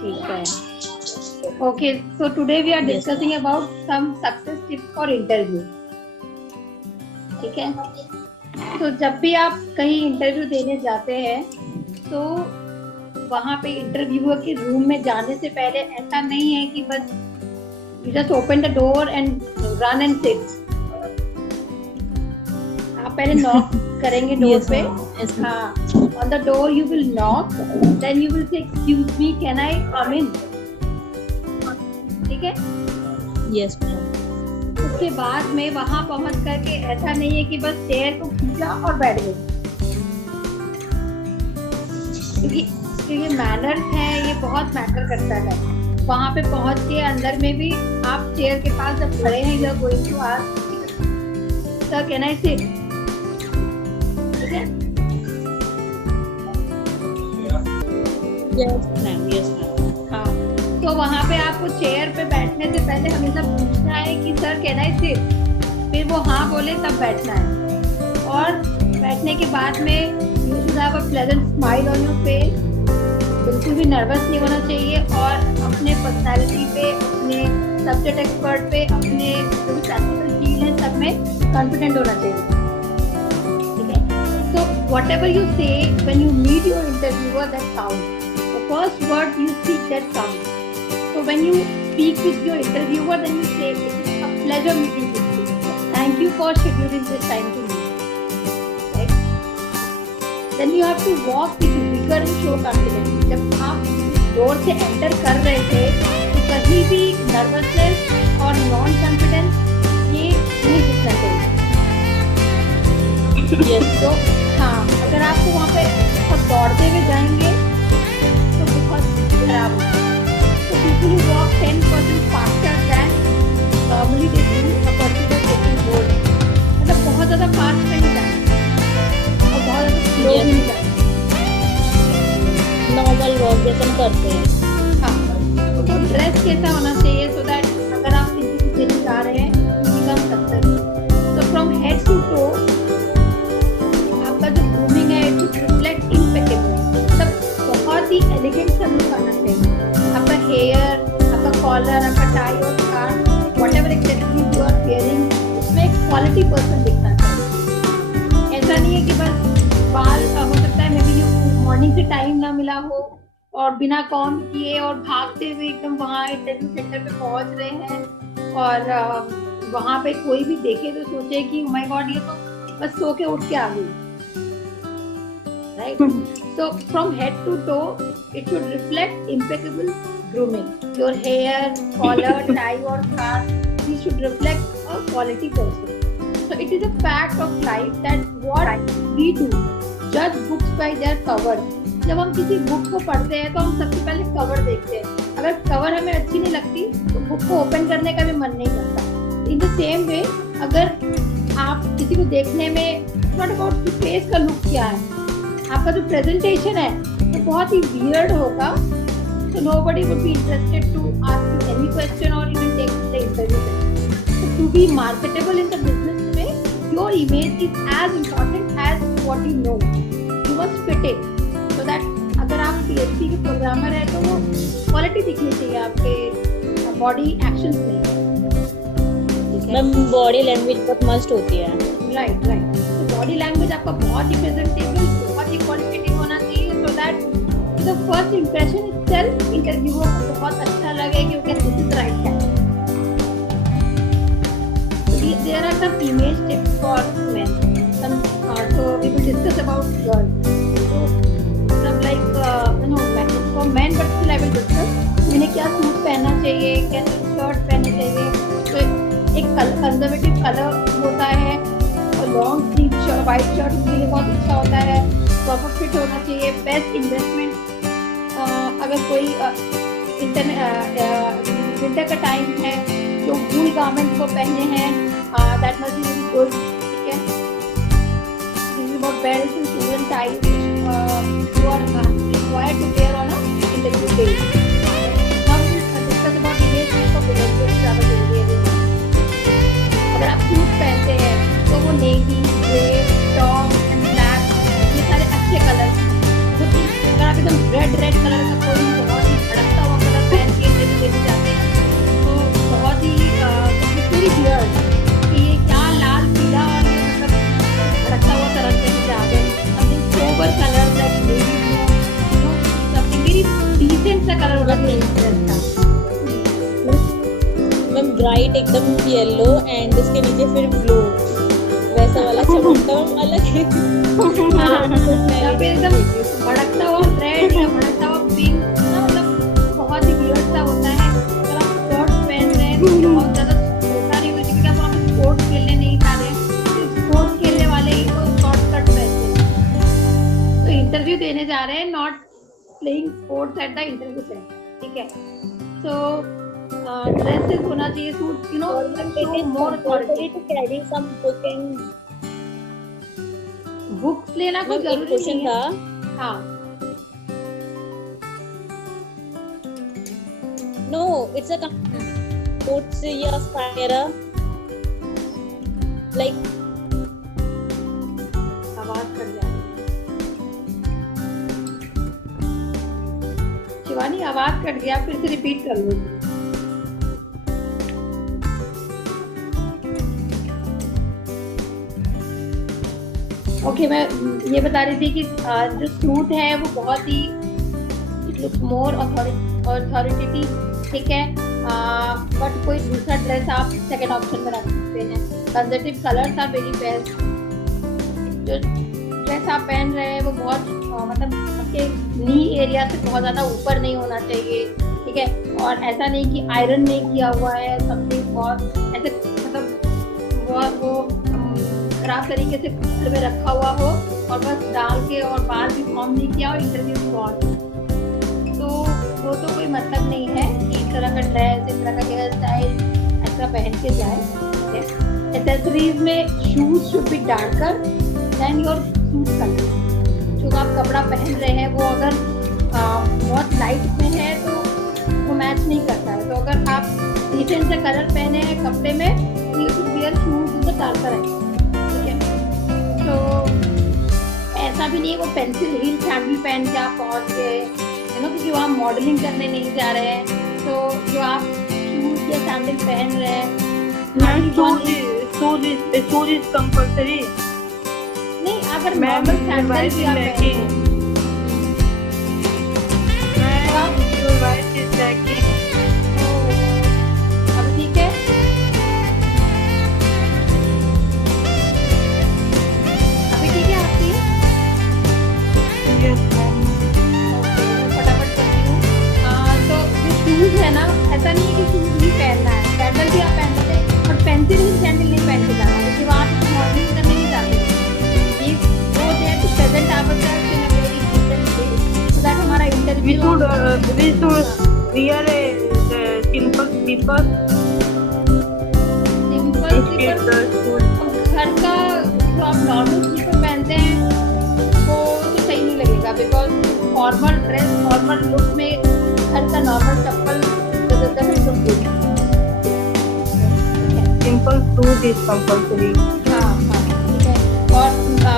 ठीक है. Okay, so today we are discussing about some success tips for interview. ठीक है. तो जब भी आप कहीं इंटरव्यू देने जाते हैं तो वहाँ पे इंटरव्यूअर के रूम में जाने से पहले ऐसा नहीं है कि बस you just open the door and run and sit. आप पहले नॉक करेंगे डोर पे. हाँ, on the door you will knock, then you will say excuse me, can I come in? ठीक है. Yes ma'am. उसके बाद में वहाँ पहुँच करके ऐसा नहीं है कि बस चेयर को खींचा और बैठ गए, क्योंकि मैनर्स है, ये बहुत मैटर करता है. वहाँ पे पहुँच के अंदर में भी आप चेयर के पास जब खड़े हैं, you are going to ask sir can I sit. ठीक है. Yes ma'am. Yes ma'am. हाँ, तो वहाँ पे आपको चेयर पे बैठने से पहले हमेशा पूछना है कि सर कैन आई सिट. फिर वो हाँ बोले तब बैठना है. और बैठने के बाद में you should have a pleasant smile on your face. बिल्कुल भी नर्वस नहीं होना चाहिए और अपने पर्सनालिटी पे, अपने सब्जेक्ट एक्सपर्ट पे, अपने जो भी प्रैक्टिकल फील्ड है सब में कॉन्फिडेंट होना चाहिए. ठीक है. So whatever you say when you meet your interviewer, that counts. The first word you speak, that counts. So when you speak with your interviewer, then you say, "It is a pleasure meeting with you. Thank you for scheduling this time to meet." Right? Then you have to walk with vigor and show confidence. जब आप door से enter कर रहे थे, तो कहीं भी nervousness और नॉन कॉन्फिडेंस ये नहीं दिखना चाहिए. Yes. तो हाँ, अगर आपको वहाँ पे बहुत दौड़ते हुए जाएंगे तो बहुत खराब होगा. People who walk 10% faster than normally they do, a person is taking board. मतलब बहुत ज़्यादा फास्ट नहीं जाना और बहुत ज़्यादा स्लो भी नहीं जाना. Normal walk जैसे हम करते हैं. हाँ, तो ड्रेस कैसा होना चाहिए so that अगर आप किसी देने जा रहे हैं तो become successful. So from head to toe आपका जो grooming है it should reflect impeccably. मतलब बहुत ही elegant सा look आना चाहिए. आपका हेयर, आपका कॉलर, आपका टाई और scarf, whatever accessories you are wearing, उसमें एक क्वालिटी पर्सन दिखना चाहिए. ऐसा नहीं है कि बस बाल हो सकता है मे बी यू मॉर्निंग से टाइम ना मिला हो और बिना कॉम किए और भागते हुए एकदम वहाँ इंटरव्यू सेंटर पे पहुँच रहे हैं और वहाँ पे कोई भी देखे तो सोचे कि माय गॉड ये तो बस सो के उठ के आ गई. Right? So from head to toe, it should reflect impeccable grooming. Your hair, collar, tie or scarf, these should reflect a quality person. So it is a fact of life that what we do, judge books by their cover. जब हम किसी book को पढ़ते हैं तो हम सबसे पहले कवर देखते हैं. अगर कवर हमें अच्छी नहीं लगती तो बुक को ओपन करने का भी मन नहीं करता. In the same way, अगर आप किसी को देखने में not about the face का लुक क्या है, आपका जो प्रेजेंटेशन है वो तो बहुत ही वियर्ड होगा, so nobody would be interested to ask you any question or even take the interview. So to be marketable in the business way, your image is as important as what you know. You must fit it so that अगर आप PhD के programmer है तो वो quality दिखनी चाहिए आपके body actions में. मैम बॉडी लैंग्वेज बहुत मस्ट होती है. राइट. तो बॉडी लैंग्वेज आपका बहुत ही प्रेजेंटेबल, बहुत ही क्वालिटेटिव होना चाहिए so that the first impression itself interviewer को बहुत अच्छा लगे कि okay this is the right guy. There are some image tips for men. So we will discuss about girls. So some like for men but still I will discuss. उन्हें क्या suit पहनना चाहिए, कैसे शर्ट पहननी चाहिए. तो एक conservative colour होता है और लॉन्ग स्लीव वाइट शर्ट उसके लिए बहुत अच्छा होता है. प्रॉपर फिट होना चाहिए. बेस्ट इन्वेस्टमेंट अगर कोई विंटर का टाइम है जो वूल गारमेंट को पहने हैं, that must be very good. ठीक है. This is about belts and shoes and ties you are required to wear on a interview day. Now we will discuss about image for behaviour. ज़्यादा जरूरी है. अगर आप सूट पहनते हैं तो वो navy, grey, top and black ये सारे अच्छे कलर. अगर आप एकदम रेड कलर का कोई बहुत ही भड़कता हुआ डिसेंट सा कलर होना चाहिए ड्रेस का। मैम ब्राइट एकदम येलो एंड उसके नीचे फिर ब्लू, वैसा वाला चमकता हुआ अलग है। हाँ, या फिर एकदम भड़कता हुआ रेड या भड़कता हुआ पिंक ना, मतलब बहुत ही वियर्ड सा होता है। अगर आप स्पोर्ट्स पहन रहे हैं तो बहुत ज्यादा छोटा नहीं होना चाहिए, क्योंकि आप वहाँ पे स्पोर्ट्स खेलने नहीं जा रहे हैं। स्पोर्ट्स खेलने वाले ही तो शॉर्ट कट पहनते हैं, तो इंटरव्यू देने जा रहे हैं, not playing sports at the interview centre, ठीक है। सो ड्रेसेस होना चाहिए suit, you know, show more authority. To carry some booking. Books लेना कोई मैम एक जरूरी क्वेश्चन नहीं है। था। हाँ, नो इट्स अ कोट्स या वगैरह लाइक आवाज कट जा रही है। शिवानी आवाज कट गया, फिर से रिपीट कर लो। ओके, मैं ये बता रही थी कि जो सूट है वो बहुत ही इट लुक्स मोर अथॉरिटेटिव, ठीक है। बट कोई दूसरा ड्रेस आप सेकंड ऑप्शन में रख सकते हैं। Conservative colours are very best. जो ड्रेस आप पहन रहे हैं वो बहुत मतलब आपके नी एरिया से बहुत ज़्यादा ऊपर नहीं होना चाहिए, ठीक है। और ऐसा नहीं कि आयरन नहीं किया हुआ है, समथिंग बहुत ऐसे मतलब वो खराब तरीके से कपड़े में रखा हुआ हो और बस डाल के और बाल भी फॉर्म नहीं किया हो इंटरव्यू बहुत, तो वो तो कोई मतलब नहीं है कि इस तरह का ड्रेस, इस तरह का हेयर स्टाइल ऐसा पहन के जाए। एक्सेसरीज में shoes should be darker then your suit colour. जो आप कपड़ा पहन रहे हैं वो अगर बहुत लाइट में है तो वो मैच नहीं करता है। तो अगर आप डिसेंट से कलर पहने हैं कपड़े में, you should wear shoes in the darker है, ठीक है। तो ऐसा भी नहीं है वो पेंसिल हील सैंडल पहन के आप पहुंच गए, यू नो, क्योंकि वहाँ मॉडलिंग करने नहीं जा रहे हैं। तो जो आप शूज या सैंडल पहन रहे हैं, शूज इज कंपल्सरी नहीं, अगर नॉर्मल सैंडल भी आप पहने हैं अब ठीक है। अभी ठीक है आपकी? ओके, मैं फटाफट करती हूँ। तो जो शूज है ना, ऐसा नहीं है कि शूज ही पहनना है, सैंडल भी आप पहन सकते हैं, और पेंसिल ही सैंडल नहीं पहन के जाना है, क्योंकि वहाँ पे मॉडलिंग करने नहीं जाते हैं। वो they to present ourselves in a very decent way, so that हमारा interview we should wear a simple slippers. Simple slipper, घर का जो आप नॉर्मल स्लीपर पहनते हैं वो तो सही नहीं लगेगा, because formal dress, formal look में घर का normal chappal doesn't look good. Simple shoes is compulsory. हाँ हाँ, ठीक है। और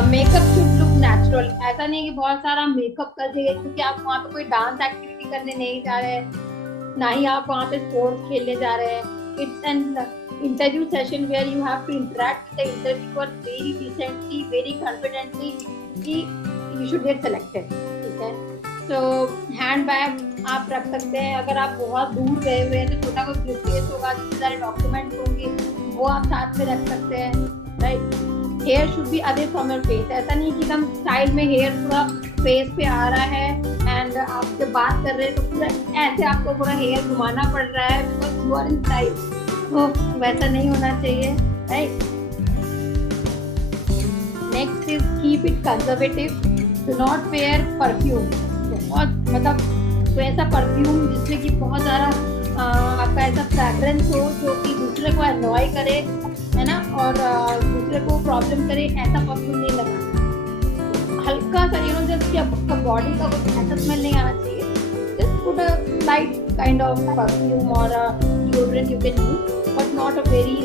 मेकअप शुड लुक नेचुरल। ऐसा नहीं कि बहुत सारा मेकअप कर दिए, क्योंकि आप वहाँ पे कोई डांस एक्टिविटी करने नहीं जा रहे हैं, ना ही आप वहाँ पे स्पोर्ट्स खेलने जा रहे हैं। It's an interview session where you have to interact with the interviewer very decently, very confidently, कि यू शुड गेट सेलेक्टेड, ठीक है। तो हैंड बैग आप रख सकते हैं। अगर आप बहुत दूर गए हुए हैं तो छोटा कोई ब्रीफकेस होगा जिसमें सारे डॉक्यूमेंट्स होंगे, वो आप साथ में रख सकते हैं, right. Hair should be away from your face. ऐसा नहीं कि एकदम स्टाइल में हेयर पूरा फेस पे आ रहा है एंड आप जब बात कर रहे हैं तो पूरा ऐसे आपको पूरा हेयर घुमाना पड़ रहा है because you are in style, तो वैसा नहीं होना चाहिए, right. Next is keep it conservative. Do not wear perfume. बहुत मतलब वैसा परफ्यूम जिसमें कि बहुत ज़्यादा आपका ऐसा फ्रैग्रेंस हो जो कि दूसरे को अनॉय करे, है ना, और दूसरे को प्रॉब्लम करे, ऐसा परफ्यूम नहीं लगाना। हल्का सा, यू नो, जस्ट आपका बॉडी का कुछ ऐसा स्मेल नहीं आना चाहिए। Just put a light kind of perfume और deodorant you can use, but not a very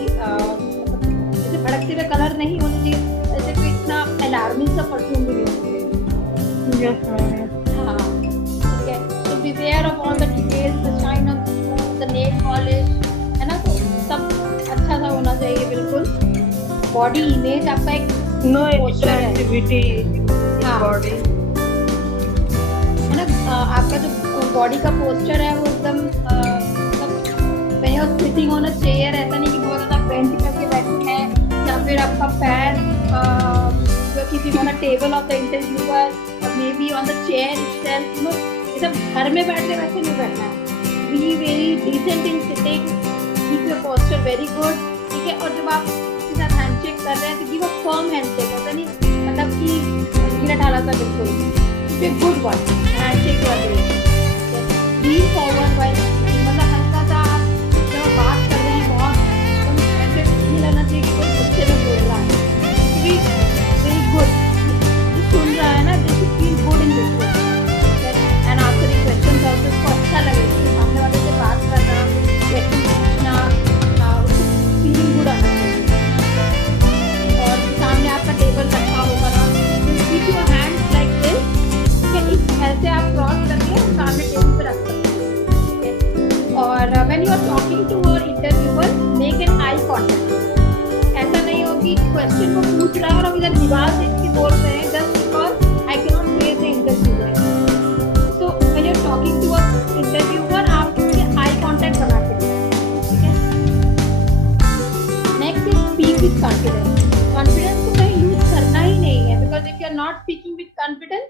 जैसे भड़कते हुए कलर नहीं होने चाहिए, ऐसे कोई इतना अलार्मिंग सा परफ्यूम भी नहीं होना चाहिए। हाँ, ठीक है। तो beware of all the details, the shine of the shoe, the nail polish, है ना, तो सब अच्छा सा होना चाहिए बिल्कुल। बॉडी इमेज आपका एक No posture है, activity in हाँ, body. है ना। आपका जो बॉडी का पोस्चर है वो एकदम when you're sitting on a chair, ऐसा नहीं कि बहुत ज़्यादा बेंड करके बैठे हैं, या फिर आपका पैर you're keeping on a table of the interviewer or maybe on the chair itself, you know, ये सब घर में बैठते वैसे नहीं बैठना है. Be very decent in sitting, keep your posture very good, ठीक है. और जब आप उसके साथ हैंडशेक कर रहे हैं तो give a firm handshake, ऐसा नहीं मतलब कि ढीला ढाला सा बिल्कुल. It's a good one, handshake कर रहे हैं. Lean forward while मतलब हल्का सा आप जब बात कर रहे हैं बहुत एकदम ऐसे नहीं लगना चाहिए कि कोई गुस्से में बोल रहा है. Be very good. जो सुन रहा है ना, they should feel good in this way. And answering questions also उसको अच्छा लगे कि सामने वाले से बात करना, क्वेश्चन पूछना, उसको फीलिंग गुड आना चाहिए. और सामने आपका टेबल रखा होगा ना, keep your hands like this, ठीक है. ऐसे आप क्रॉस करके सामने टेबल पे रख सकते हैं, ठीक है. और when you are talking to your interviewer, make an eye contact. ऐसा नहीं हो कि क्वेश्चन को पूछ रहा है और हम इधर दीवार देख के बोल रहे हैं just because I cannot face the interviewer. So when you are talking to a interviewer, आप उससे eye contact बना के रखें, ठीक है. Next is speak with confidence. Confidence को कहीं यूज करना ही नहीं है, because if you are not speaking with confidence,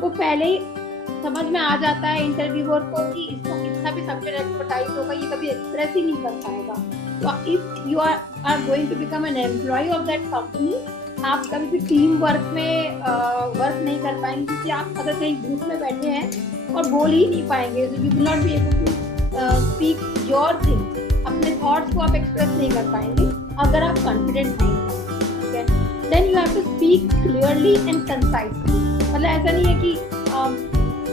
वो पहले ही समझ में आ जाता है इंटरव्यूअर को कि इसको कितना भी सब्जेक्ट एक्सपर्टाइज होगा, ये कभी एक्सप्रेस ही नहीं कर पाएगा. तो if you are going to become an employ of that company, आप कभी भी टीम वर्क में वर्क नहीं कर पाएंगे, क्योंकि आप अगर कहीं ग्रुप में बैठे हैं और बोल ही नहीं पाएंगे, तो you will not be able to speak your things. अपने थॉट्स को आप एक्सप्रेस नहीं कर पाएंगे अगर आप कॉन्फिडेंट नहीं हैं, ठीक है. Then you have to speak clearly and concisely. मतलब ऐसा नहीं है कि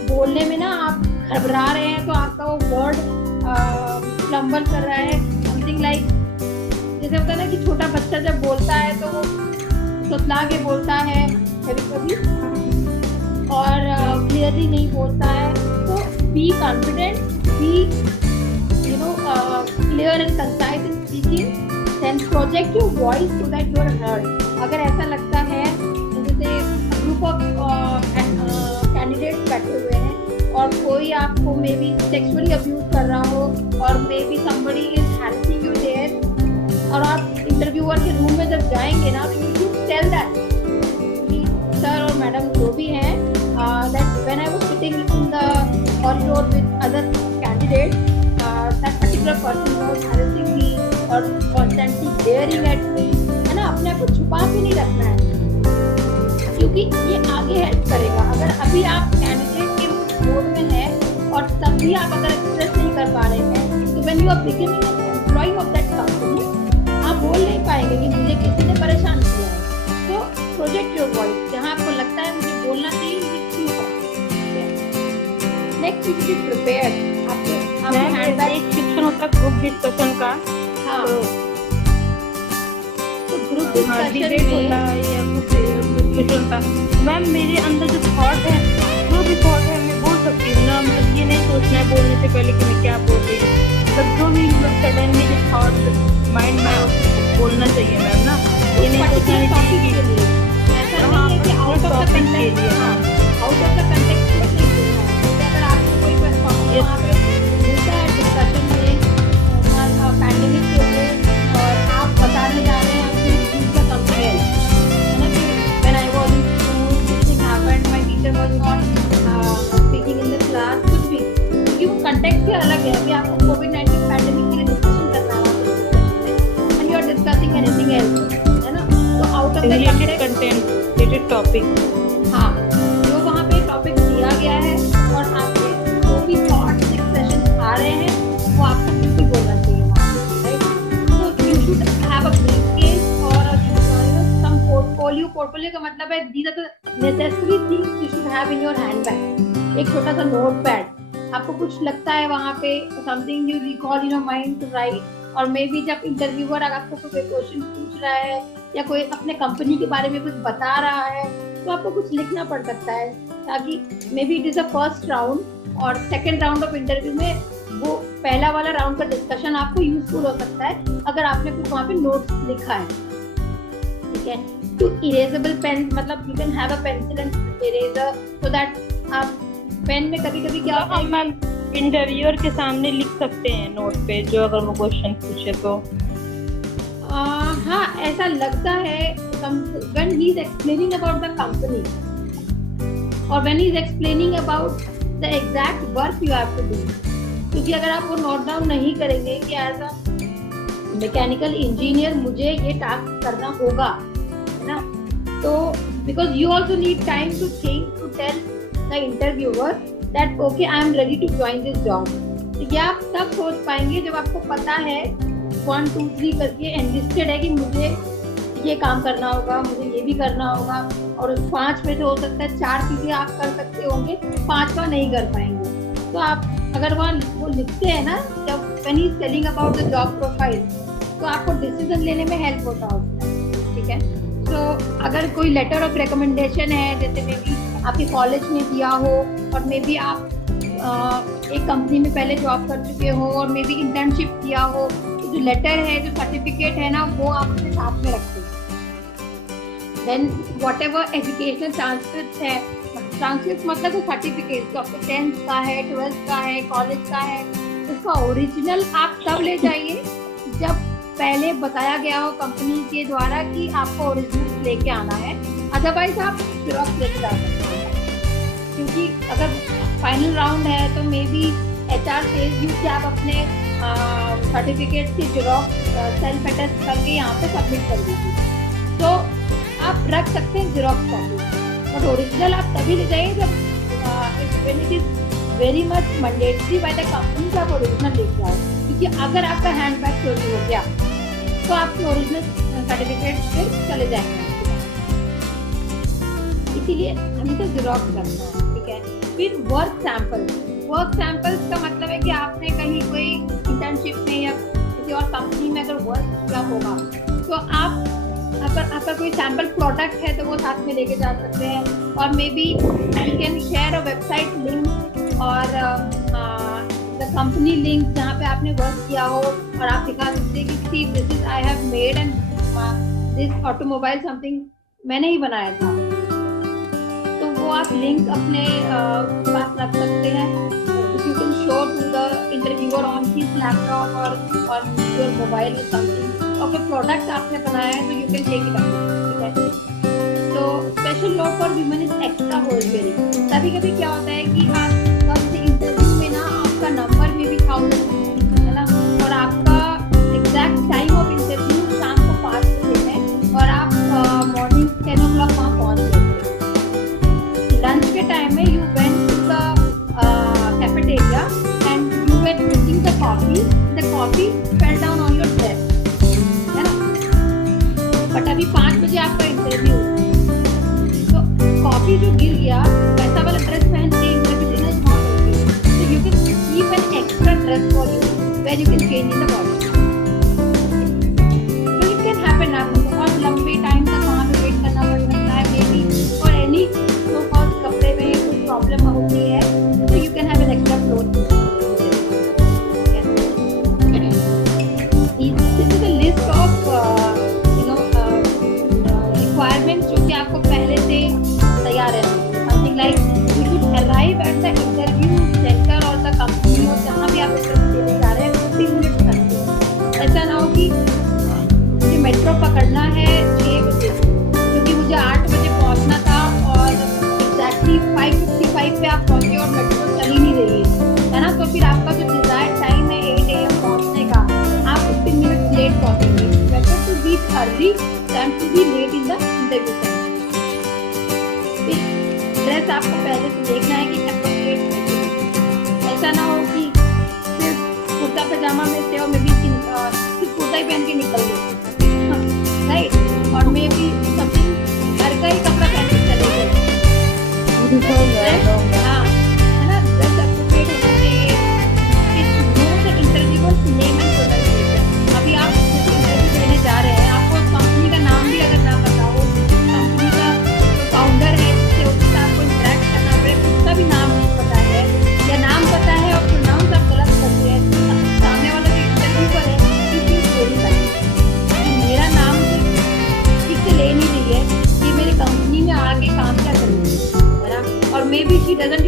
बोलने में ना आप घबरा रहे हैं तो आपका वो वर्ड फ्लम्बल कर रहा है, समथिंग लाइक जैसे होता है ना कि छोटा बच्चा जब बोलता है तो वो सुतला के बोलता है कभी कभी और क्लियरली नहीं बोलता है. तो be confident, be you know clear and concise in speaking, then project your voice so that you are heard. अगर ऐसा लगता है जैसे ग्रुप ऑफ कैंडिडेट्स बैठे हुए हैं और कोई आपको मे बी सेक्सुअली अब्यूज कर रहा हो और maybe somebody is harassing you there, और आप इंटरव्यूअर के रूम में जब जाएंगे ना, तो यू शुड टेल दैट कि सर और मैडम जो भी हैं, that when I was sitting in the corridor with other candidate, that particular person was harassing me और कॉन्स्टेंटली ग्लेयरिंग एट मी, है ना. अपने आप को छुपा के नहीं रखना है, क्योंकि ये आगे हेल्प करेगा. अगर अभी आप कैंडिडेट के मोड में हैं और तब भी आप अगर एक्सप्रेस नहीं कर पा रहे हैं, तो when you are beginning an employ of that company, आप बोल नहीं पाएंगे कि मुझे किसी ने परेशान किया है. तो प्रोजेक्ट योर वॉइस, जहाँ आपको लगता है मुझे बोलना चाहिए, मुझे क्यों करना. Next you be prepared. आपको हैंडबैग एक सेक्शन होता है ग्रुप डिस्कशन का. हाँ, तो ग्रुप डिबेट डिस्कशन होता में है या कुछ डिस्कशन होता है. मैम मेरे अंदर जो थॉट है, जो भी थॉट है मैं बोल सकती हूँ ना. मतलब ये नहीं सोचना है बोलने से पहले कि मैं क्या बोल रही हूँ. मतलब जो भी सडनली जो थॉट माइंड में बोलना चाहिए मैम ना. ये नहीं सोचना है टॉपिक कि के लिए ऐसा नहीं है कि आउट ऑफ द टॉपिक के कंटेक्स्ट, लिए. हाँ आउट ऑफ द कंटेक्स्ट में नहीं बोलना है. जैसे अगर आपको कोई टॉपिक वहाँ पे मिलता है डिस्कशन में पैंडेमिक के लिए और आप बताने जा रहे हैं आपकी चीज का कंपेयर, है ना, कि when I was in school this thing happened, my teacher was not speaking in the class, कुछ भी, क्योंकि वो कंटेक्स्ट ही अलग है. अभी आपको कोविड-19 पैंडेमिक के लिए डिस्कशन करना है and you are discussing anything else, है ना. तो out of the related content, related topic. हाँ, जो वहाँ पे टॉपिक दिया गया है और आपके जो भी थॉट्स एक्सप्रेशन आ रहे हैं वो आपको बिल्कुल बोलना चाहिए वहाँ, राइट. तो you should have a briefcase और सम पोर्टफोलियो. पोर्टफोलियो का मतलब है these are the necessary things you should have in your handbag. एक छोटा सा नोटपैड, आपको कुछ लगता है वहाँ पे something you recall in your mind to right, और मे बी जब इंटरव्यूअर आपको कोई क्वेश्चन पूछ रहा है या कोई अपने कंपनी के बारे में कुछ बता रहा है, तो आपको कुछ लिखना पड़ सकता है, ताकि may be it is a first round और सेकेंड राउंड ऑफ इंटरव्यू में वो पहला वाला राउंड का डिस्कशन आपको यूजफुल हो सकता है अगर आपने कुछ वहाँ पे नोट्स लिखा है, ठीक है. टू इरेजेबल पेन, मतलब you can have a pencil and eraser so that आप पेन में कभी कभी क्या होता है हम मैम इंटरव्यूअर के सामने लिख सकते हैं नोट पे, जो अगर वो क्वेश्चन पूछे तो। हाँ, ऐसा लगता है when he is explaining about the company or when he is explaining about the exact work you have to do, क्योंकि अगर आप वो नोट डाउन नहीं करेंगे कि एज अ मैकेनिकल इंजीनियर मुझे ये टास्क करना होगा, है ना, तो because you also need time to think to tell the interviewer that okay I am ready to join this job. तो ये आप तब सोच पाएंगे जब आपको पता है 1 2 3 करके एनलिस्टेड है कि मुझे ये काम करना होगा, मुझे ये भी करना होगा, और 5 में से हो सकता है 4 चीजें आप कर सकते होंगे, 5वां नहीं कर पाएंगे। तो आप अगर वहाँ वो लिखते हैं ना, जब when he is telling about the job profile, तो आपको डिसीजन लेने में हेल्प होता है, ठीक है। तो अगर कोई लेटर ऑफ रिकमेंडेशन है, जैसे मे बी आपके कॉलेज में दिया हो और मे बी आप एक कंपनी में पहले जॉब कर चुके हो और मे बी इंटर्नशिप किया हो, तो जो लेटर है, जो सर्टिफिकेट है ना, वो आप अपने साथ में रखते हैं। Then whatever educational transcript है, ट्रांसक्रिप्ट मतलब तो सर्टिफिकेट, तो आपको 10th का है, 12th का है, कॉलेज का है, उसका ओरिजिनल आप तब ले जाइए जब पहले बताया गया हो कंपनी के द्वारा कि आपको ओरिजिनल लेके आना है, अदरवाइज आप जेरॉक्स लेके जा सकते हैं। क्योंकि अगर फाइनल राउंड है तो may be HR says you कि आप अपने सर्टिफिकेट की जेरॉक्स सेल्फ अटेस्ट करके यहाँ पे सबमिट कर दीजिए, तो आप रख सकते हैं जेरॉक्स कॉपी, बट ओरिजिनल आप तभी ले जाइए जब it is very much mandatory by the company का आप ओरिजिनल लेके आओ। क्योंकि अगर आपका हैंडबैग चोरी हो गया तो आपके ओरिजिनल सर्टिफिकेट फिर चले जाएंगे, इसीलिए हमें तो जेरॉक्स करना है, ठीक है। फिर वर्क सैंपल्स का मतलब है कि आपने कहीं कोई इंटर्नशिप में या किसी और कंपनी में अगर वर्क किया होगा, तो आप अगर आपका कोई सैंपल प्रोडक्ट है तो वो साथ में लेके जा सकते हैं, और maybe you can share a website link और द कंपनी लिंक जहाँ पे आपने वर्क किया हो, और आप दिखा सकते हैं कि see this is I have made and this automobile something मैंने ही बनाया था, तो वो आप लिंक अपने पास रख सकते हैं। You can show to the interviewer on his laptop और योर मोबाइल और समथिंग, और कोई प्रोडक्ट आपने बनाया है तो you can take it up, ठीक है। तो special note for women is extra hold. कभी कभी क्या होता है कि आप फर्स्ट इंटरव्यू में ना आपका नंबर में भी 1000 है ना, और आपका एग्जैक्ट टाइम ऑफ इंटरव्यू शाम को 5 बजे है और आप मॉर्निंग 10 o'clock वहाँ पहुँच गए। लंच के टाइम में you went to the cafeteria and you were drinking the coffee fell down on your dress, है ना, बट अभी 5 बजे आपका इंटरव्यू, तो कॉफी जो गिर गया वैसा वाला ड्रेस पहन के इंटरव्यू देना is not okay, so you can keep an extra dress for you where you can change in the body, so it can happen। आपको बहुत लंबे टाइम तक वहाँ पे वेट करना पड़ सकता है, मे बी और एनी तो बहुत कपड़े में कुछ प्रॉब्लम होती है, तो you can have an extra cloth. This is a list of requirements जो कि आपको पहले से तैयार है। Something like you should arrive at the interview centre और द कंपनी, और जहाँ भी आप इंटरव्यू देने जा रहे हैं 15 मिनट पहले। ऐसा ना हो कि मुझे मेट्रो पकड़ना है 6 बजे, क्योंकि मुझे 8 बजे पहुँचना था और एग्जैक्टली 5:55 पे आप पहुँचे और मेट्रो चल ही नहीं रही है ना, तो फिर आपका जो डिजायर्ड टाइम है 8 AM पहुँचने का, आप 15 मिनट लेट पहुँचेंगे। Better to reach early than to be late in the interview time। Dress आपको पहले से देखना है कि अप्रोप्रिएट है, ऐसा ना हो कि सिर्फ कुर्ता पजामा में से और मे बी सिर्फ कुर्ता ही पहन के निकल गए, राइट, और मे बी समथिंग घर का ही कपड़ा पहन के चले गए, हाँ, है ना, ड्रेस अप्रोप्रिएट होना चाहिए। इंटरव्यूअर्स नेम एंड प्रोनाउंसिएशन, अभी आप इंटरव्यू देने जा रहे हैं, आपको कंपनी का नाम भी अगर ना पता हो, कंपनी का जो फाउंडर है जिससे उसके साथ कोई इंटरेक्ट करना पड़े उसका भी नाम नहीं पता है, या नाम पता है और प्रोनाउंस आप गलत करते हैं, सामने वाला जो इंटरव्यू पर है मेरा नाम ठीक से ले नहीं रही है, ये मेरी कंपनी में आके काम क्या करेगी, है ना, और maybe she doesn't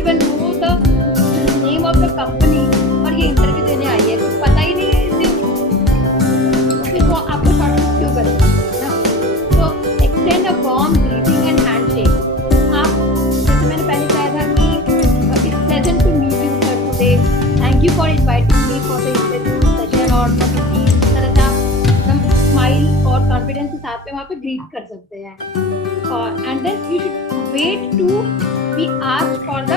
thank you for inviting me for the interview session और मतलब कि इस तरह से आप एकदम स्माइल और कॉन्फिडेंस के साथ में वहाँ पे ग्रीट कर सकते हैं। और and then you should wait to be asked for the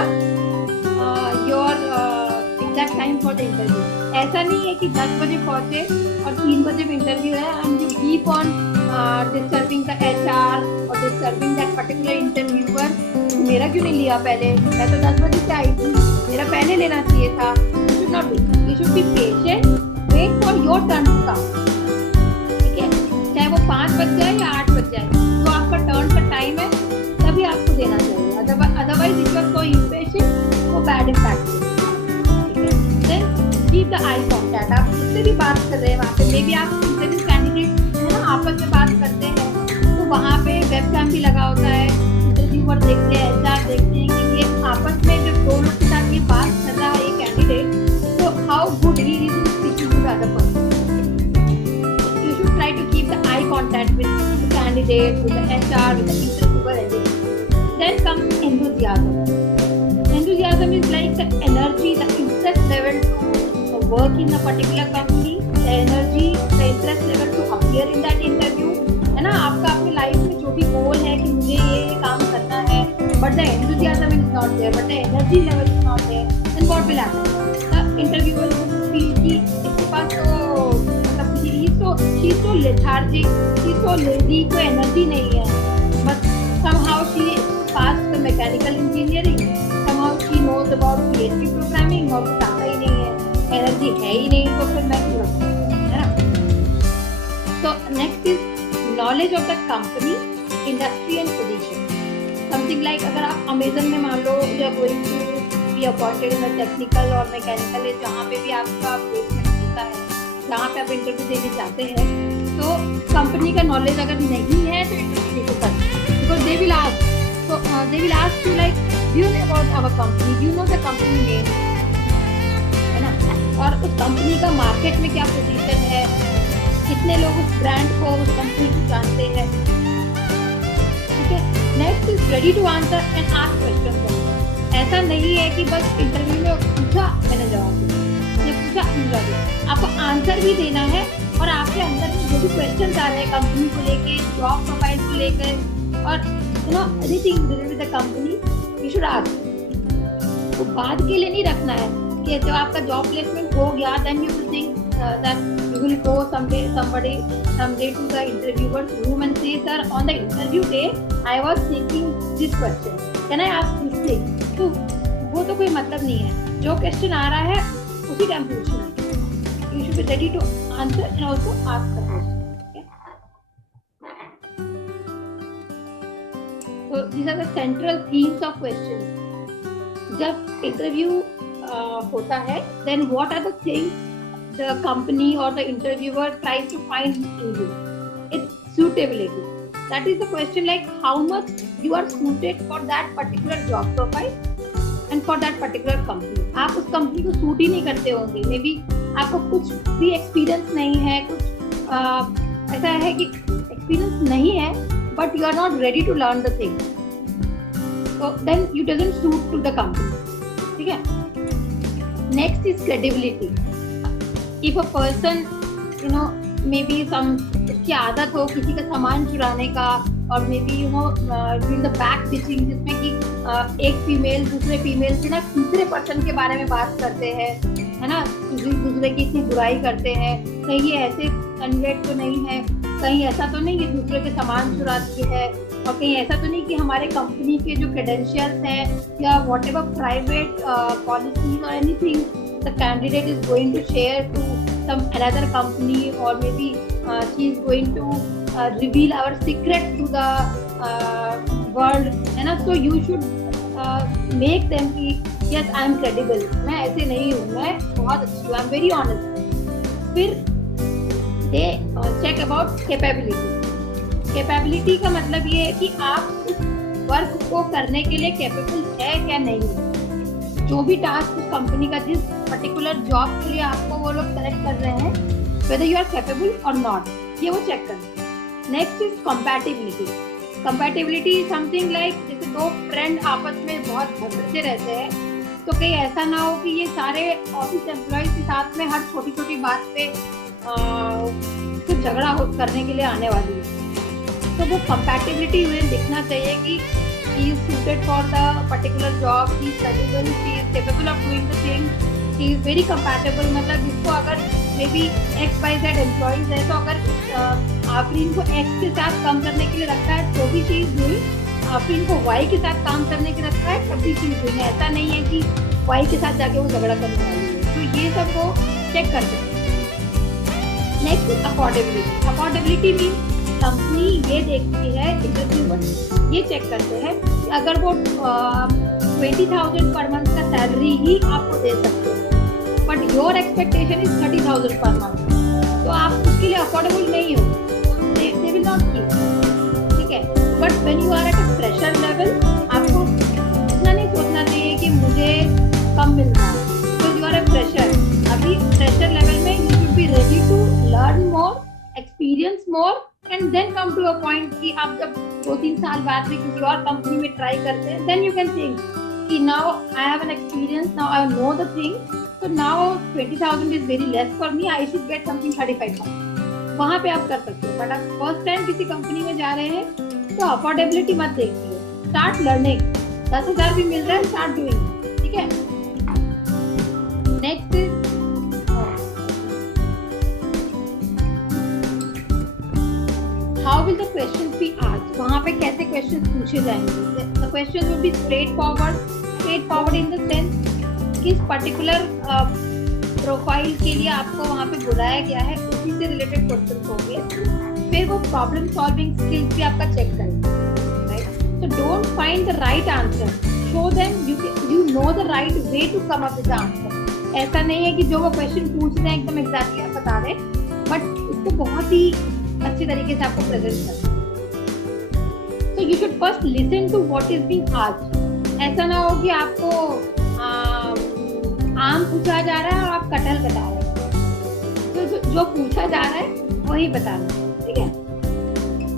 your exact time for the interview. ऐसा नहीं है कि 10 बजे पहुंचे और 3 बजे में इंटरव्यू है and you keep on disturbing the HR और डिस्टर्बिंग दैट पर्टिकुलर इंटरव्यूअर। मेरा क्यों नहीं लिया पहले, मैं तो 10 बजे से आई थी, मेरा पहले लेना चाहिए था। You should not be, you should be patient, wait for your turn to come. ठीक है, चाहे वो 5 बज जाए या 8 बज जाए, जो आपका टर्न का टाइम है तभी आपको देना चाहिए। Otherwise if you are so impatient वो बैड इम्पैक्ट है। Then keep the eye contact. आप जिससे भी बात कर रहे हैं वहाँ पे, मे बी आप इंटरव्यू कैंडिडेट है ना आपस में बात करते हैं तो वहाँ पे वेबकैम भी लगा होता है, इंटरव्यूअर देखते हैं, HR देखते हैं कि ये आपस में जब दो लोग के साथ ये बात कर रहा है ये कैंडिडेट, तो how good he is in speaking to the other person. You should try to keep the eye contact with the candidate, with the HR, with the interviewer and then comes enthusiasm. Enthusiasm is like the energy, the interest level to work in a particular company, the energy, the interest level to appear in that interview. है ना, आपका अपनी life में जो भी गोल है कि मुझे ये काम करना है, but the enthusiasm is not there, but the energy level is not there, then what will happen? The interviewer will feel कि इसके पास तो मतलब she is so lethargic, she is so lazy, कोई energy नहीं है, but somehow she passed the mechanical engineering, somehow she knows about PHP programming और कुछ आता ही नहीं है, एनर्जी है ही नहीं, तो फिर मैं क्यों रखूँ, है ना। तो next is knowledge of the company, industry and position. Something like अगर आप अमेजन में मान लो या going to be appointed in the technical और मैकेनिकल, जहाँ पे भी आपका प्लेसमेंट होता है, जहाँ पे आप इंटरव्यू देने जाते हैं, तो कंपनी का नॉलेज अगर नहीं है तो इंटरव्यू नहीं सकते, because they will ask. So they will ask you like, do you know about our company? Do you know the company name? है ना, और उस कंपनी का मार्केट में क्या पोजीशन है, कितने लोग उस ब्रांड को, उस कंपनी को जानते हैं। ठीक है, next is ready to answer and ask question. ऐसा नहीं है कि बस इंटरव्यू में पूछा मैंने जवाब दिया, ये पूछा जवाब दिया, आपको आंसर भी देना है और आपके अंदर जो भी क्वेश्चन आ रहे हैं कंपनी को लेके, जॉब प्रोफाइल को लेकर और anything related with the company, you should ask. तो बाद के लिए नहीं रखना है कि जब आपका जॉब प्लेसमेंट हो गया, then you will think that you will go someday to the interviewer's room and say, sir, on the interview day, I was thinking this question. Can I ask this thing? तो वो तो कोई मतलब नहीं है, जो क्वेश्चन आ रहा है उसी टाइम पूछना है। You should be ready to answer and also ask the question. So these are the central themes of questions. जब इंटरव्यू होता है, then what are the things the company or the interviewer tries to find in you? It's suitability. That is the question, like how much you are suited for that particular job profile and for that particular company. आप उस company को suit ही नहीं करते होंगे, may be आपको कुछ भी experience नहीं है, कुछ ऐसा है कि एक्सपीरियंस नहीं है, but you are not ready to learn the thing, so then you doesn't suit to the company. ठीक है, next is credibility. If a person, you know, maybe some उसकी आदत हो किसी का सामान चुराने का, और may be doing the back bitching, जिसमें कि एक फीमेल दूसरे फीमेल से ना तीसरे पर्सन के बारे में बात करते हैं, है ना, दूसरे की इतनी बुराई करते हैं, कहीं ये ऐसे कैंडिडेट तो नहीं है, कहीं ऐसा तो नहीं कि दूसरे के सामान चुराती है, और कहीं ऐसा तो नहीं कि हमारे कंपनी के जो क्रेडेंशियल्स हैं या वॉट एवर प्राइवेट पॉलिसीज और anything the candidate is going to share to some another company, और maybe she is going to reveal our secret to the world, है ना। So you should make them कि yes I am credible, मैं ऐसे नहीं हूँ, मैं बहुत अच्छी हूँ, आई एम वेरी ऑनेस्ट। फिर दे चेक अबाउट कैपेबिलिटी। कैपेबिलिटी का मतलब ये है कि आप उस वर्क को करने के लिए कैपेबल है क्या नहीं। जो भी टास्क उस कंपनी का, जिस पर्टिकुलर जॉब के लिए आपको वो लोग सेलेक्ट कर रहे हैं, वेदर यू आर कैपेबल और नॉट, ये वो चेक करना। Next is compatibility. Compatibility is something like जैसे दो फ्रेंड आपस में बहुत झगड़ते रहते हैं, तो कहीं ऐसा ना हो कि ये सारे ऑफिस एम्प्लॉयज के साथ में हर छोटी छोटी बात पे कुछ झगड़ा करने के लिए आने वाली है। तो वो कंपैटिबिलिटी में दिखना चाहिए कि he is suited for the particular job, he is credible, he is capable of doing the thing, he is very compatible। मतलब इसको अगर मे बी XYZ एम्प्लॉयज है, तो अगर आफरीन को X के साथ काम करने के लिए रखा है तो भी शी इज डूइंग, आफरीन को Y के साथ काम करने के लिए रखा है तब भी शी इज डूइंग। ऐसा नहीं है कि Y के साथ जाके वो झगड़ा करने वाली है। तो ये सब वो चेक कर सकते हैं। Next is affordability. Affordability mean company ये देखती है, इंटरव्यूअर ये चेक करते हैं कि अगर वो 20,000 पर मंथ का सैलरी ही आपको दे सकते हैं, but your expectation is 30,000 per month, तो आप उसके लिए अफोर्डेबल नहीं हो, दे विल नॉट कीप। ठीक है, but when you are at a fresher level, आपको इतना नहीं सोचना चाहिए कि मुझे कम मिल रहा है, because you are a fresher. अभी फ्रेशर लेवल में you should be ready to learn more, experience more, and then come to a point कि आप जब 2-3 साल बाद में किसी और कंपनी में ट्राई करते हैं, देन यू कैन थिंक कि now I have an experience, now I know the thing, so now 20,000 is very less for me, I should get something 35,000। वहाँ पे आप कर सकते हो। बट आप फर्स्ट टाइम किसी कंपनी में जा रहे हैं तो अफोर्डेबिलिटी मत देखिए, स्टार्ट लर्निंग। 10,000 भी मिल रहा है, स्टार्ट डूइंग। ठीक है, next is how will the questions be asked. वहाँ पे कैसे क्वेश्चंस पूछे जाएंगे। The question will be straight forward in the sense किस पर्टिकुलर प्रोफाइल के लिए आपको वहाँ पे बुलाया गया है, उसी से रिलेटेड क्वेश्चन होंगे। फिर वो प्रॉब्लम सॉल्विंग स्किल्स भी आपका चेक करेंगे, राइट। तो don't find the right answer, show them you know the right way to come up with the answer. ऐसा नहीं है कि जो वो क्वेश्चन पूछ रहे हैं एकदम एग्जैक्टली आप बता रहे, बट उसको बहुत ही अच्छे तरीके से आपको प्रेजेंट करना। तो you should first listen to what is being asked. ऐसा ना हो कि आपको आम पूछा जा रहा है और आप कटहल बता रहे हैं, तो जो पूछा जा रहा है वही बता रहे हैं। ठीक है,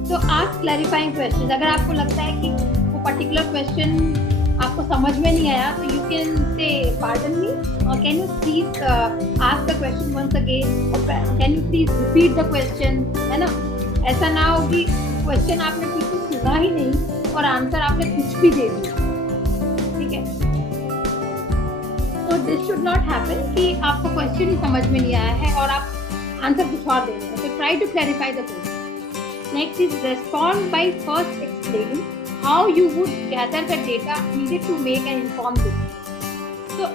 तो आस्क क्लैरिफाइंग क्वेश्चन। अगर आपको लगता है कि वो पर्टिकुलर क्वेश्चन आपको समझ में नहीं आया, तो you can say pardon me, और can you please ask the question once again, और can you please repeat the question, है ना। ऐसा ना हो कि क्वेश्चन आपने बिल्कुल सुना ही नहीं और आंसर आपने कुछ भी दे दिया। ठीक है, तो दिस शुड नॉट हैपन कि आपको क्वेश्चन ही समझ में नहीं आया है और आप आंसर कुछ और दे रहे हैं। तो try to clarify the question. Next is respond by first explaining how you would gather the data needed to make an informed decision. So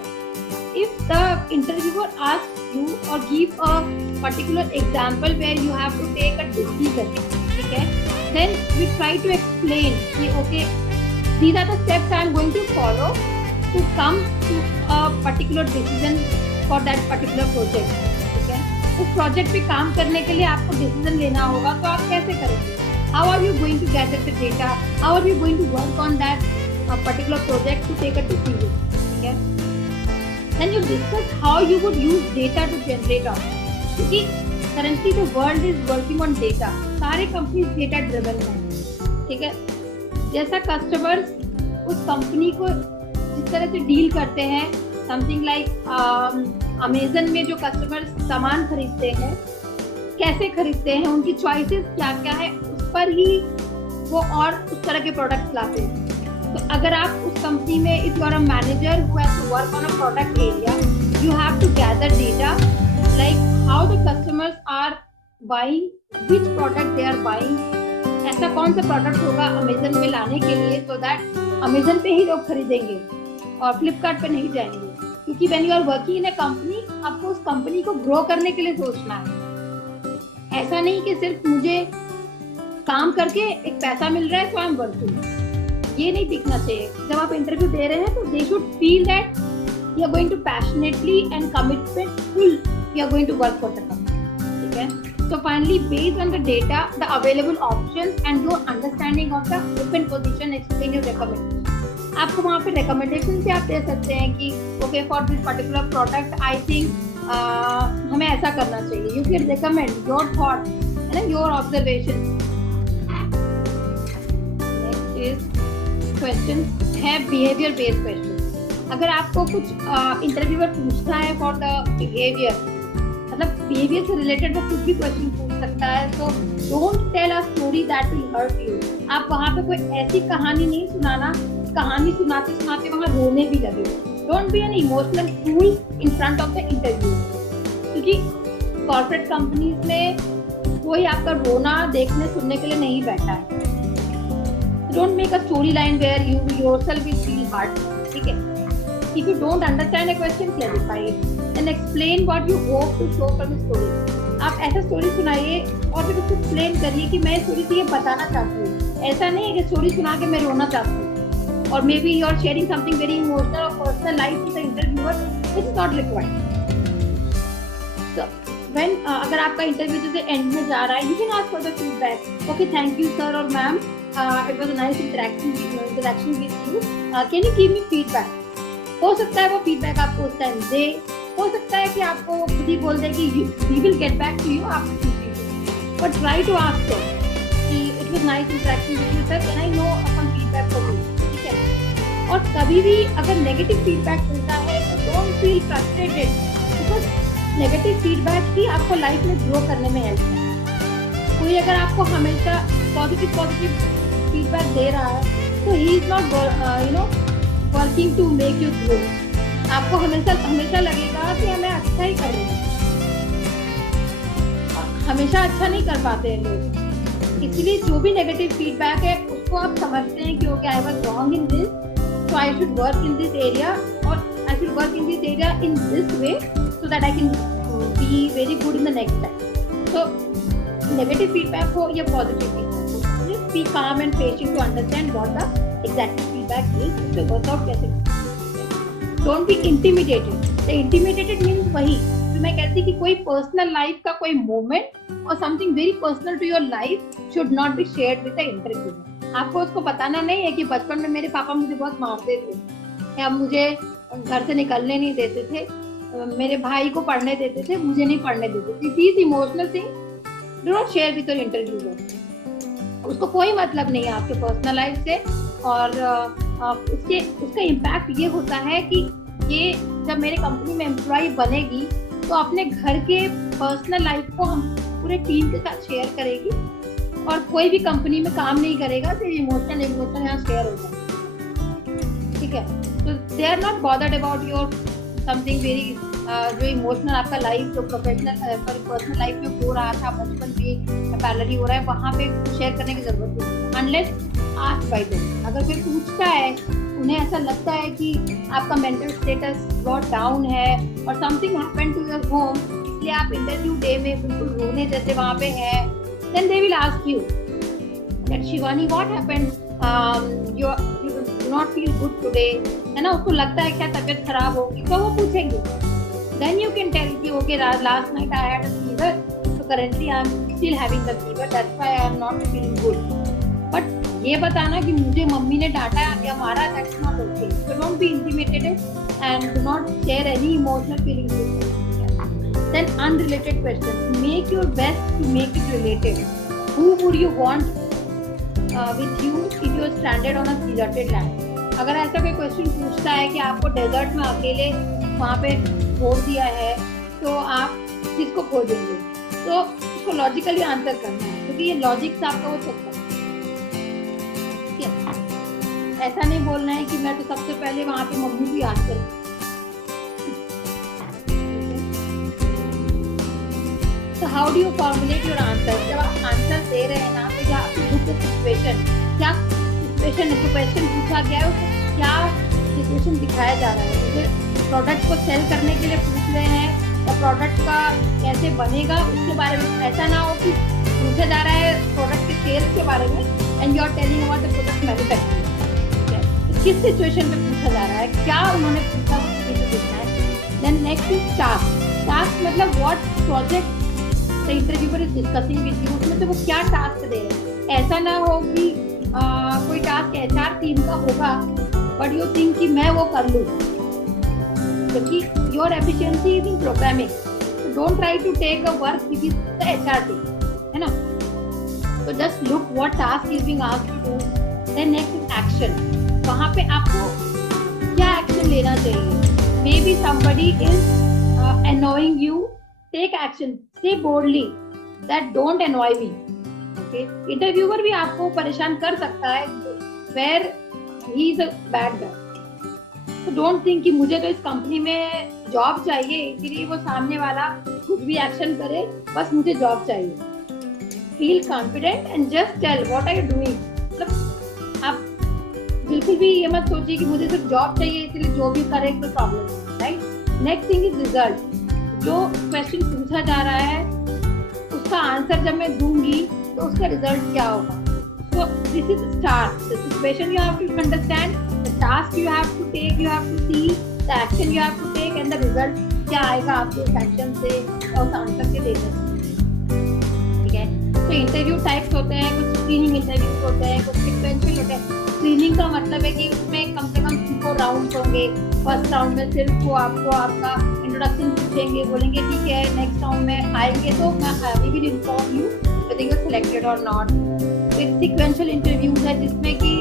if the interviewer asks you or give a particular example where you have to take a decision, okay, then we try to explain, okay, these are the steps I am going to follow to come to a particular decision for that particular project. ठीक है, उस project पे काम करने के लिए आपको decision लेना होगा, तो आप कैसे करेंगे? How are you going to gather the data? How are you going to work on that particular project to take a decision? Okay. Then you discuss how you would use data to generate outcomes. क्योंकि currently the world is working on data. सारे companies data driven हैं, ठीक है। जैसा customers उस company को जिस तरह से डील करते हैं, something like Amazon में जो customers सामान खरीदते हैं, कैसे खरीदते हैं, उनकी चॉइसेस क्या क्या है, उस पर ही वो और उस तरह के प्रोडक्ट्स लाते हैं। तो अगर आप उस कंपनी में, if you are a manager who has to work on a product area, you have to gather data like how the customers are buying, which product they are buying, ऐसा कौन सा product होगा Amazon में लाने के लिए, so that Amazon पे ही लोग खरीदेंगे और फ्लिपकार्ट पे नहीं जाएंगे। क्योंकि when you are working in a company, आपको उस कंपनी को ग्रो करने के लिए सोचना है। ऐसा नहीं कि सिर्फ मुझे काम करके एक पैसा मिल रहा है तो आई एम वर्किंग, ये नहीं दिखना चाहिए। जब आप इंटरव्यू दे रहे हैं तो they should feel that you are going to passionately and commitmentful you are going to work for the company. ठीक है, so finally based on the data, the available options and your understanding of the open position, explain your recommendation. आपको वहाँ पे recommendation भी आप दे सकते हैं कि okay for this particular product I think हमें ऐसा करना चाहिए। You can recommend your thought, है ना, your observation. Next is question है बिहेवियर बेस्ड क्वेश्चन। अगर आपको कुछ इंटरव्यूअर पूछता है फॉर द बिहेवियर, मतलब बिहेवियर से रिलेटेड वो कुछ भी क्वेश्चन पूछ सकता है, तो don't tell a story that will hurt you. आप वहाँ पे कोई ऐसी कहानी नहीं सुनाना, कहानी सुनाते सुनाते वहाँ रोने भी लगे। Don't be an emotional fool in front of the interview, क्योंकि कॉर्पोरेट कंपनीज में कोई आपका रोना देखने सुनने के लिए नहीं बैठा है। Don't make a story line where you yourself will feel hurt, ठीक है। If you don't understand a question, clarify it and explain what you hope to show from the story. आप ऐसा स्टोरी सुनाइए और फिर उसको एक्सप्लेन करिए कि मैं स्टोरी से ये बताना चाहती हूँ। ऐसा नहीं है कि स्टोरी सुना के मैं रोना चाहती हूँ, और maybe you are sharing something very emotional और personal life with the interviewer, it's not required. So when अगर आपका इंटरव्यू जैसे एंड में जा रहा है, you can ask for the feedback. Okay, thank you sir और ma'am, it was a nice interaction with you, can you give me feedback. हो सकता है वो फीडबैक आपको उस टाइम दे, हो सकता है कि आपको वो खुद ही बोल दे कि he will get back to you after 2 days, but try to ask her कि it was nice interaction with you sir, can I know some feedback from you, ठीक है। और कभी भी अगर नेगेटिव फीडबैक मिलता है तो don't feel frustrated, because negative feedback ही आपको लाइफ में ग्रो करने में हेल्प है। कोई अगर आपको हमेशा पॉजिटिव फीडबैक दे रहा है तो he is not working to make you grow. आपको हमेशा लगेगा कि मैं अच्छा ही कर रही हूँ, हमेशा अच्छा नहीं कर पाते हैं लोग। इसलिए जो भी नेगेटिव फीडबैक है उसको आप समझते हैं कि okay I was wrong in this, so I should work in this area, और I should work in this area in this way so that I can be very good in the next time. So negative feedback हो या positive feedback हो, just be calm and patient to understand what the exactly feedback is, उससे workout कैसे। Don't be intimidated. The intimidated means वही तो मैं कहती कि कोई पर्सनल लाइफ का कोई मोमेंट और something very personal to your life should not be shared with the interview. आपको उसको बताना नहीं है कि बचपन में मेरे पापा मुझे बहुत मारते थे, या मुझे घर से निकलने नहीं देते थे, मेरे भाई को पढ़ने देते थे, मुझे नहीं पढ़ने देते थे। These emotional things do not share with your interviewer. उसको कोई मतलब नहीं है आपके पर्सनल लाइफ से, और उसका इम्पैक्ट ये होता है कि ये जब मेरे कंपनी में एम्प्लॉय बनेगी तो अपने घर के पर्सनल लाइफ को हम पूरे टीम के साथ शेयर करेगी, और कोई भी कंपनी में काम नहीं करेगा सिर्फ इमोशनल यहाँ शेयर हो जाए, ठीक है। तो they are not bothered about your something very जो इमोशनल आपका लाइफ जो प्रोफेशनल पर्सनल लाइफ में हो रहा था बचपन भी पैरेलली हो रहा है, वहाँ पे शेयर करने की जरूरत नहीं, अनलेस आस्क्ड बाय देम। अगर कोई पूछता है, उन्हें ऐसा लगता है कि आपका मेंटल स्टेटस बहुत डाउन है और something happened to your home, इसलिए आप इंटरव्यू डे में बिल्कुल रोने जैसे वहाँ पे है, then they will ask you that Shivani what happened, you do not feel good today, है ना। उसको लगता है क्या तबीयत खराब होगी, तो वो पूछेंगे, देन यू कैन टेल कि okay last night I had a fever, so currently I am still having the fever, that's why I am not feeling good. But ये बताना कि मुझे मम्मी ने डांटा या मारा, that's not okay. So don't be intimidated and do not share any emotional feelings with them. Then unrelated question, make your best to make it related. Who would you want with you if you are stranded on a deserted land. अगर ऐसा कोई question पूछता है कि आपको desert में अकेले वहाँ पे छोड़ दिया है तो आप किसको खोजेंगे, तो उसको लॉजिकली आंसर करना है, क्योंकि ये लॉजिक से आपका वो चलता है। ऐसा नहीं बोलना है कि मैं तो सबसे पहले वहाँ पे मम्मी की याद करूँ। So how do you formulate your answer? जब आप आंसर दे रहे हैं ना, तो या सिचुएशन क्या सिचुएशन है, जो क्वेश्चन पूछा गया है उसको क्या सिचुएशन दिखाया जा रहा है। मुझे प्रोडक्ट को सेल करने के लिए पूछ रहे हैं और प्रोडक्ट का कैसे बनेगा उसके बारे में, ऐसा ना हो कि पूछा जा रहा है प्रोडक्ट के सेल्स के बारे में and you are telling about the product manufacturing. किस सिचुएशन पे पूछा जा रहा है, क्या उन्होंने पूछा, वो चीज़ें पूछना है। Then next is task. Task मतलब what project the interviewer is discussing with you, उसमें से वो क्या टास्क दे रहे हैं। ऐसा ना हो कि कोई टास्क एचआर टीम का होगा बट यू थिंक कि मैं वो कर लूँ, क्योंकि your efficiency is in programming, so don't try to take a work which is the HR team, है ना। So just look what task is being asked to do. Then next is action. वहाँ पे आपको क्या action action लेना चाहिए। May be somebody is annoying you, take action, say boldly that don't annoy me. Okay, interviewer भी आपको परेशान कर सकता है where he is a bad guy. तो डोंट थिंक कि मुझे तो इस कंपनी में जॉब चाहिए इसलिए वो सामने वाला कुछ भी एक्शन करे, बस मुझे जॉब चाहिए। Feel confident and just tell what are you doing. मतलब आप बिल्कुल भी ये मत सोचिए कि मुझे सिर्फ जॉब चाहिए इसलिए जो भी करे तो problem, right. Next thing is result. जो क्वेश्चन पूछा जा रहा है उसका आंसर जब मैं दूंगी तो उसका रिजल्ट क्या होगा। So this is start. The situation you have to understand, the task you have to take, you have to see, the action you have to take and the result क्या आएगा आपके उस एक्शन से और उस answer के देने से, ठीक है। तो इंटरव्यू टाइप्स होते हैं, कुछ स्क्रीनिंग इंटरव्यूज होते हैं, कुछ सीक्वेंशियल होते हैं। स्क्रीनिंग का मतलब है कि उसमें कम से कम 4 राउंड होंगे। फर्स्ट राउंड में सिर्फ वो आपको आपका इंट्रोडक्शन पूछेंगे, बोलेंगे ठीक है नेक्स्ट राउंड में आएंगे तो मैं I will inform you whether you are selected or not। एक सीक्वेंशियल इंटरव्यूज है जिसमें कि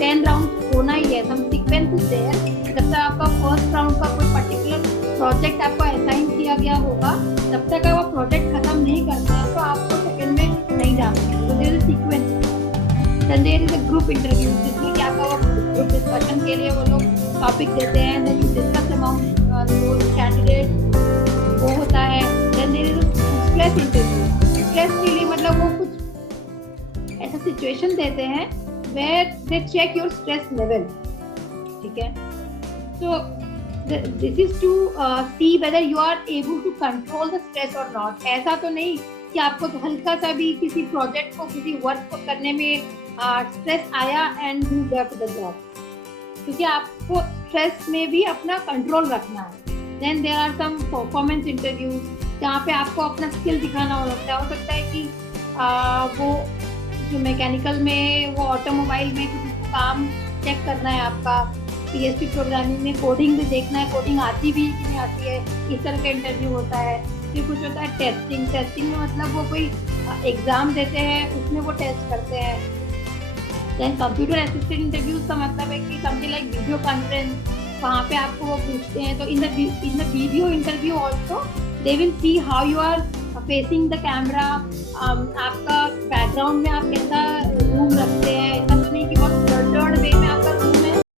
10 राउंड होना ही है, सम सीक्वेंस इज देयर। जब तक आपका फर्स्ट राउंड का कोई पर्टिकुलर प्रोजेक्ट आपको असाइन किया गया होगा तब तक आप वो प्रोजेक्ट खत्म नहीं करते हैं तो आपको सेकंड में नहीं जा सकते। तो there is sequence. Then there is a group interview जिसमें क्या होगा, ग्रुप डिस्कशन के लिए वो लोग टॉपिक देते हैं, then you discuss among those candidate, वो होता है। Then there is a stress interview. Stress के लिए मतलब वो कुछ ऐसा सिचुएशन देते हैं where they check your stress level, ठीक है। So this is to see whether you are able to control the stress or not। ऐसा तो नहीं कि आपको तो हल्का सा भी किसी प्रोजेक्ट को किसी वर्क को करने में स्ट्रेस आया and you left the job, क्योंकि आपको स्ट्रेस में भी अपना कंट्रोल रखना है। Then there are some performance interviews जहाँ पे आपको अपना स्किल दिखाना हो सकता है कि वो जो मैकेनिकल में, वो ऑटोमोबाइल में कुछ काम चेक करना है आपका, PHP प्रोग्रामिंग में कोडिंग भी देखना है, कोडिंग आती भी कि नहीं आती है, इस तरह का इंटरव्यू होता है। फिर कुछ होता है टेस्टिंग। टेस्टिंग में मतलब वो कोई एग्ज़ाम देते हैं उसमें वो टेस्ट करते हैं। देन कंप्यूटर असिस्टेंट इंटरव्यूज का मतलब है कि समथिंग लाइक वीडियो कॉन्फ्रेंस, वहाँ पे आपको वो पूछते हैं। तो in the video interview also they will see how you are facing the camera, आपका बैकग्राउंड में आप कैसा